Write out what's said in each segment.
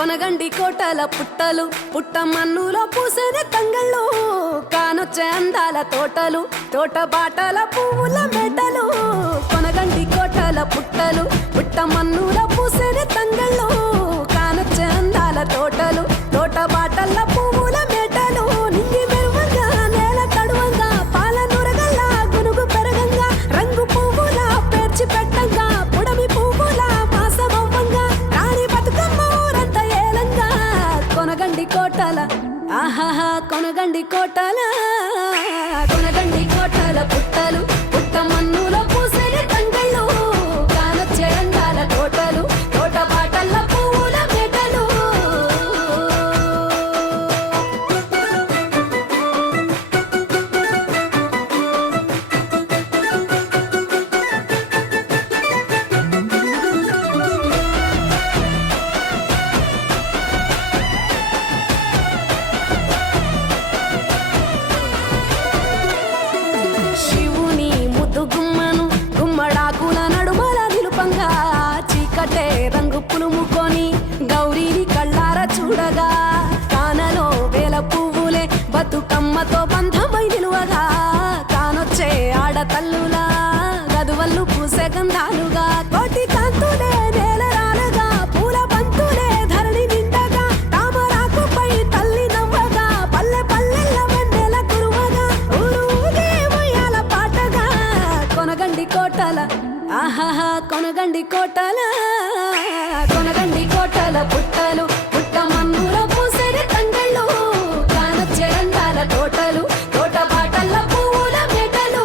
కొనగండి కోటల పుట్టలు పుట్ట మన్నులో పూసేది తంగళ్ళు కానొచ్చే అందాల తోటలు తోట బాటల పువ్వుల మెటలు కొనగండి కోటల పుట్టలు పుట్ట మన్నులో పూసేది తంగళ్ళు కానొచ్చే అందాల తోటలు తోట బాటల పువ్వుల మెటలు నింగి మెరువంగా నేల తడువంగా పాల నురగల్లా గునుగు పెరగంగా రంగు పువ్వుల పేర్చి పెట్టంగా పుడమి పువ్వుల మాసమవ్వంగా రాణి బతుకమ్మ ఊరంతా ఏలంగా కొనగండి కోటల ఆహాహా కొనగండి కోటల కొనగండి కోటల పుట్టలు పుట్ట మన్నులో పూసేది తంగళ్ళు కానొచ్చే అందాల తోటలు తోట బాటల పువ్వుల మెటలు శివుని ముద్దు గుమ్మను గుమ్మడాకుల నడుమల నిలుపంగా చీకటే రంగు పులుముకొని గౌరీని కళ్ళార చూడగా కానలో వేల పువ్వులే బతుకమ్మతో బంధమై నిలువగా కానొచ్చే ఆడతల్లులా గదువల్లు పూసే గంధాలుగా కోటి కాంతులే నేల రాలగా పూల బంతులే ధరణి నిండగా తామరాకుపై తల్లి నవ్వగా పల్లె పల్లెల్ల వెన్నెల కురువగా ఊరు ఊగే ఉయ్యాల పాటగా కొనగండి కోటల ఆహాహా కొనగండి కోటల కొనగండి కోటల పుట్టలు పుట్ట మన్నులో పూసేది తంగళ్ళు కానొచ్చే అందాల తోటలు తోట బాటల పువ్వుల మెటలు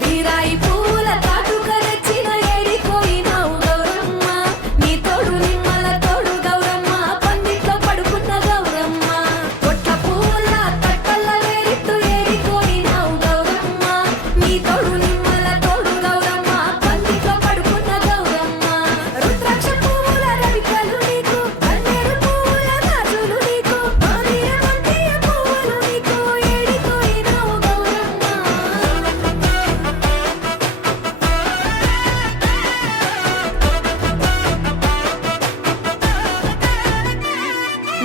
బీరాయి పువ్వుల తాటుగా తెచ్చిన ఏడిపోయినావు గౌరమ్మ నీ తోడు నిమ్మల తోడు గౌరమ్మ పందిట్లో పడుకున్న గౌరమ్మ కొట్ల పువ్వుల తట్టల్ల వేరిట్టు ఏడిపోయినావు గౌరమ్మ నీ తోడు నిమ్మల తోడు గౌరమ్మ పందిట్లో పడుకున్న గౌరమ్మ రుద్రాక్ష పువ్వుల రవికలు నీకు కన్నేరు పువ్వుల గాజులు నీకు మామిడి మందియ పువ్వులు నీకు ఏడిపోయినావు గౌరమ్మ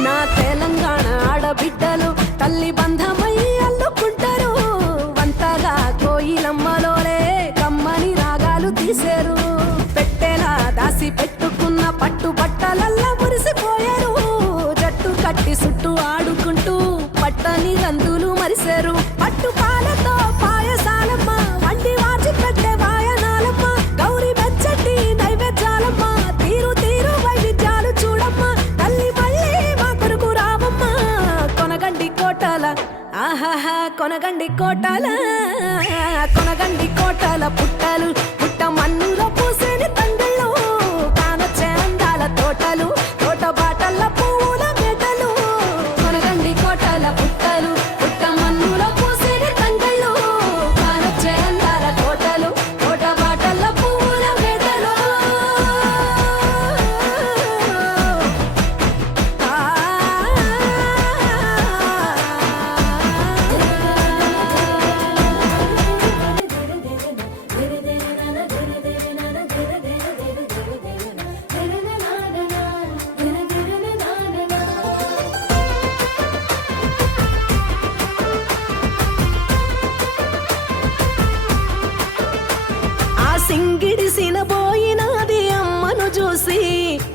నా తెలంగాణ ఆడబిడ్డలు తల్లి బంధమై అల్లుకుంటారు వంతగా కోయిలమ్మలోలే కమ్మని రాగాలు తీశారు పెట్టెలా దాసి పెట్టుకున్న పట్టు బట్టలల్లా మురిసిపోయారు జట్టు కట్టి చుట్టూ ఆడుకుంటూ పట్టని గంతులు మరిశారు పట్టు పాలతో పాయసాలమ్మ వండి వాచి పెట్టే వాయనాలమ్మ గౌరీ మెచ్చటి నైవేద్యాలమ్మ తీరు తీరు వైవిధ్యాలు చూడమ్మ తల్లి మళ్ళీ మా కొరకు రావమ్మ కొనగండి కోటల ఆహాహా కొనగండి కోటల కొనగండి కోటల పుట్టలు పుట్ట మన్నులో పూసేది తంగళ్ళు కానొచ్చే అందాల తోటలు తోట బాటల పువ్వుల మెటలు కొనగండి కోటల పుట్టలు పుట్ట మన్నులో పూసేది తంగళ్ళు కానొచ్చే అందాల తోటలు తోట బాటల పువ్వుల మెటలు ఆ సింగిడి సినబోయినది అమ్మను చూసి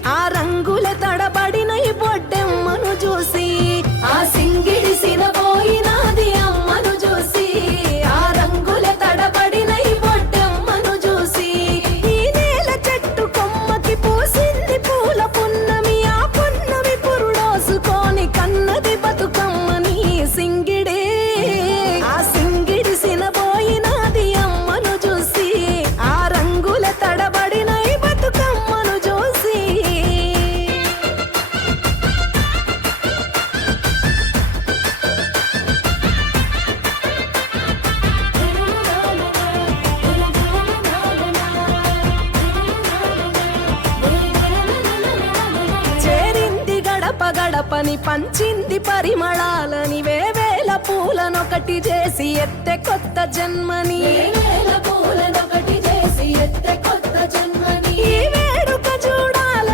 ఆ రంగుల తడబడిన ఈ బొడ్డెమ్మను చూసి ఆ సింగిడి సినబోయినది అమ్మను చూసి ఆ రంగుల తడబడిన ఈ బొడ్డెమ్మను చూసి ఈ నేల చెట్టు కొమ్మకి పూసింది పూల పున్నమి ఆ పున్నమి పురుడోసుకొని కన్నది బతుకమ్మని సింగిడే ఆ సింగిడి సినబోయినది అమ్మను చూసి ఆ రంగుల తడబడిన ఈ బతుకమ్మను చూసి చేరింది గడప గడపని పంచింది పరిమళాలని వేవేల పూలనొకటి చేసి ఎత్తె కొత్త జన్మని వేవేల పూలనొకటి చేసి ఎత్తె కొత్త జన్మని ఈ వేడుక చూడాల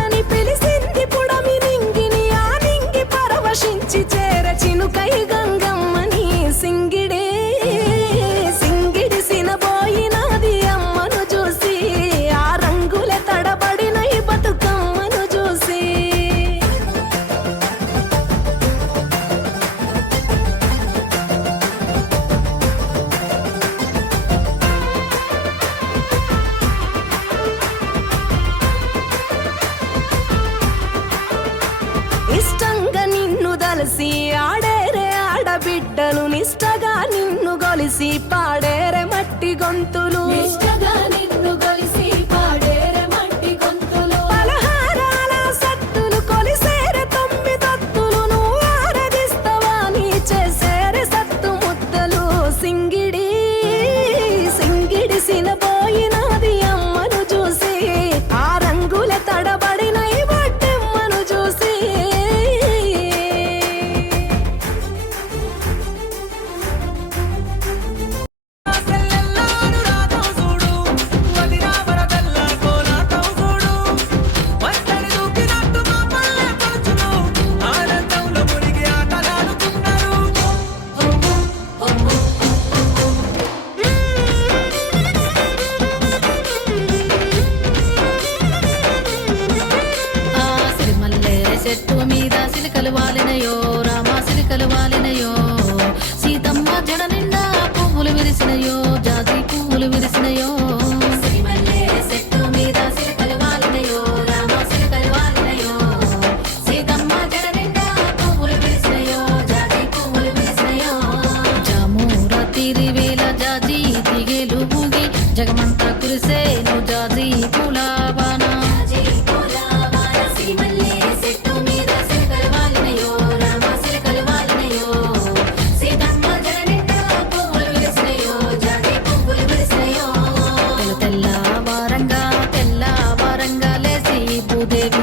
చూసి ఆడేరే ఆడబిడ్డలు నిష్టగా నిన్ను గొలిసి పాడేరే మట్టి గొంతులు నిష్టగా నిన్ను గొలిసి పాడేరే మట్టి గొంతులు పలహారాల సత్తులు కొలిసేరే తొమ్మిదొత్తులు నువ్వు ఆరగిస్తవా నీ చేసేరే సత్తు ముద్దలు సింగిడి సింగిడి సినబోయినది అమ్మను చూసి ఆ రంగుల తడబడిన ఈ బొట్టెమ్మను చూసి ఆ సిరిమల్లె చెట్టు మీద సిలికలు వాలినయో రామ సిలికలు వాలినయో సీతమ్మ జడ నిండా పువ్వులు విరిసినయో జాజి పువ్వులు విరిసినయో సిరిమల్లె చెట్టు మీద సిలికలు వాలినయో రామ సిలికలు వాలినయో సీతమ్మ జడ నిండా పువ్వులు విరిసినయో జాజి పువ్వులు విరిసినయో జామూర తిరివేల జాజి తిగేలు బూగి జగమంతా కురిసేను జాజి పూలవాన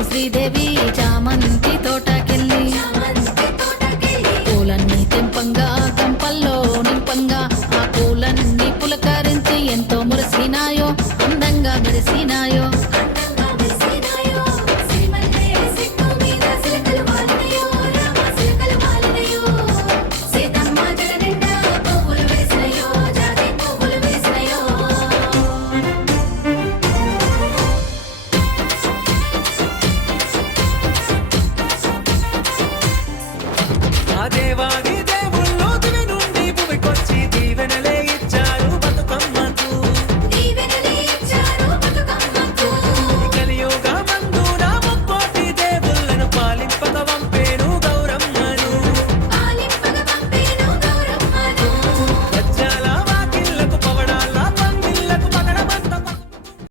శ్రీదేవి చామంతి తోటకెళ్ళి పూలన్నీ తెంపంగా గంపల్లో నింపంగా ఆ పూలన్నీ పులకరించి ఎంతో మురిసినాయో అందంగా మెరిసినాయో దేవా